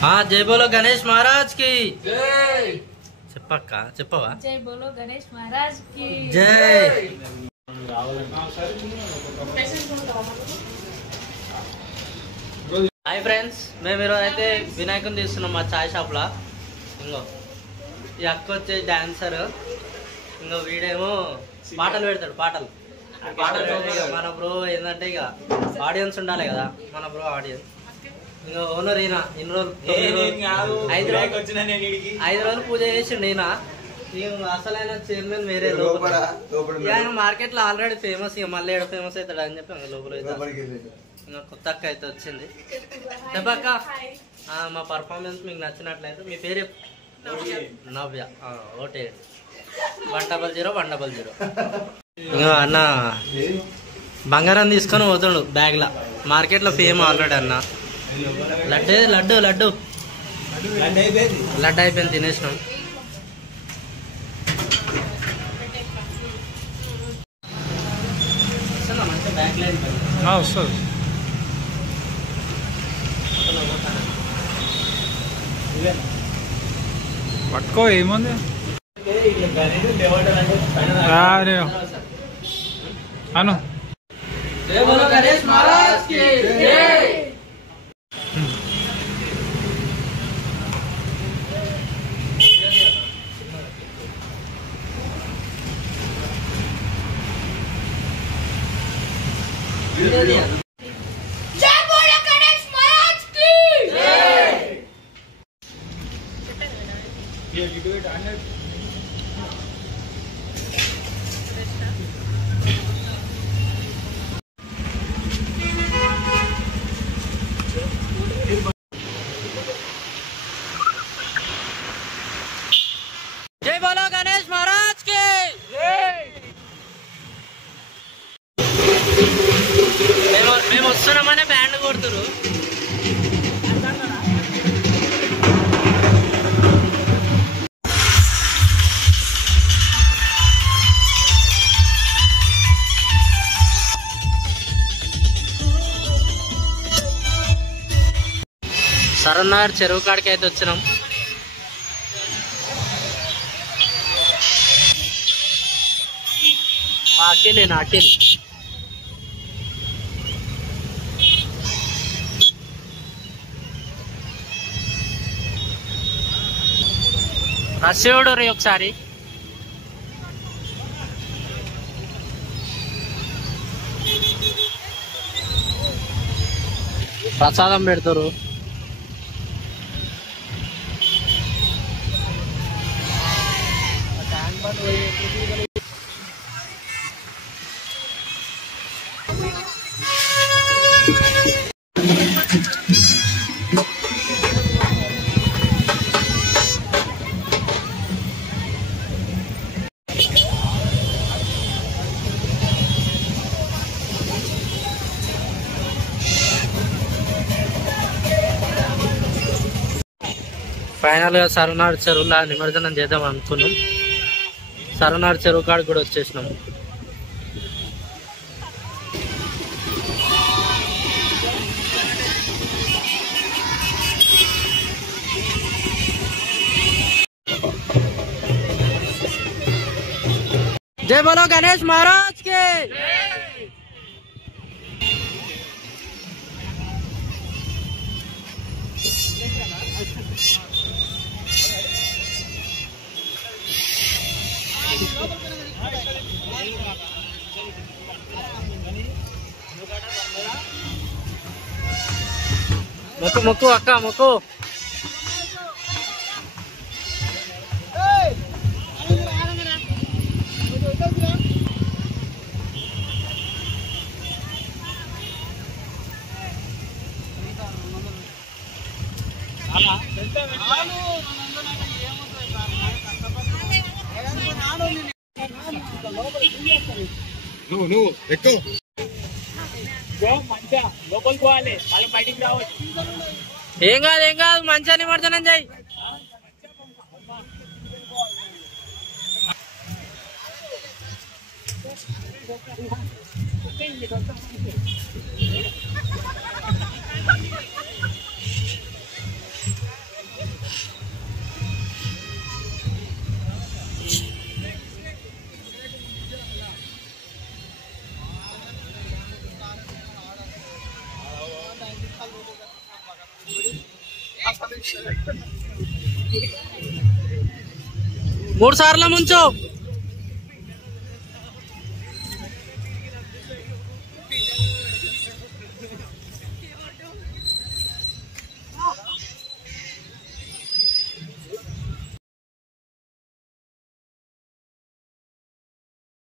हाँ जय बोलो गणेश महाराज की जय। చెప్పక్క చెప్పవా జై బోలో గణేష్ మహారాజ్ కి జై। హాయ్ ఫ్రెండ్స్, మేము ఈరోజు అయితే వినాయకుని తీస్తున్నాం మా చాయ్ షాప్లో. ఇంకో ఈ అక్క వచ్చే డాన్సర్, ఇంకో వీడేమో పాటలు పెడతాడు. పాటలు మన బ్రో ఏంటంటే ఇక ఆడియన్స్ ఉండాలి కదా, మన బ్రో ఆడియన్స్. ఇంకా ఓనర్ ఈయన ఇన్ని రోజులు 5 రోజులు పూజ చేసిండు ఈయన. అసలైన చైర్మన్ వేరే లోపల. ఆయన మార్కెట్ లో ఆల్రెడీ ఫేమస్, ఇక మళ్ళీ ఏడ ఫేమస్ అవుతాడు అని చెప్పి లోపల ఇంకా కొత్త అక్క అయితే వచ్చింది. చెప్పక్క మా పర్ఫార్మెన్స్ మీకు నచ్చినట్లయితే మీ పేరు నవ్య, ఓటే 100 ఇంకా అన్న బంగారం తీసుకొని పోతాడు బ్యాగ్ లా. మార్కెట్ లో ఫేమ్ ఆల్రెడీ అన్న. లడ్డు అయిపోయింది, తినేసినాం. వస్తుంది పట్టుకో, ఏముంది అను. గణేష్ మహారాజ్ కి జై। జై బోలో గణేష్ మహారాజ్ కి జై। జై బోలో గణేష్ మహారాజ్ కి జై। మేము వస్తున్నామనే బ్యాండ్ కొడుతురు. సరన్నర్ చెరువు కాడికి అయితే వచ్చినాం. మా అఖిల్ అఖిల్ రస్సీవుడు రీ ఒకసారి. ప్రసాదం పెడతారు. ఫైనల్ గా సరనాడు చెరువులా నిమజ్జనం చేద్దాం అనుకున్నాం. సరనాడు చెరువు కాడికి కూడా వచ్చేసినాం. జై బోలో గణేష్ మహారాజ్ కి మొక్కు మొక్కు అక్క మొక్కు. నువ్వు ఎక్కువ లోపలికి పోవాలి వాళ్ళు బయటికి రావచ్చు. ఏం కాదు మంచిగా నిమజ్జనం చేయి. మూడు సార్లు ముంచు.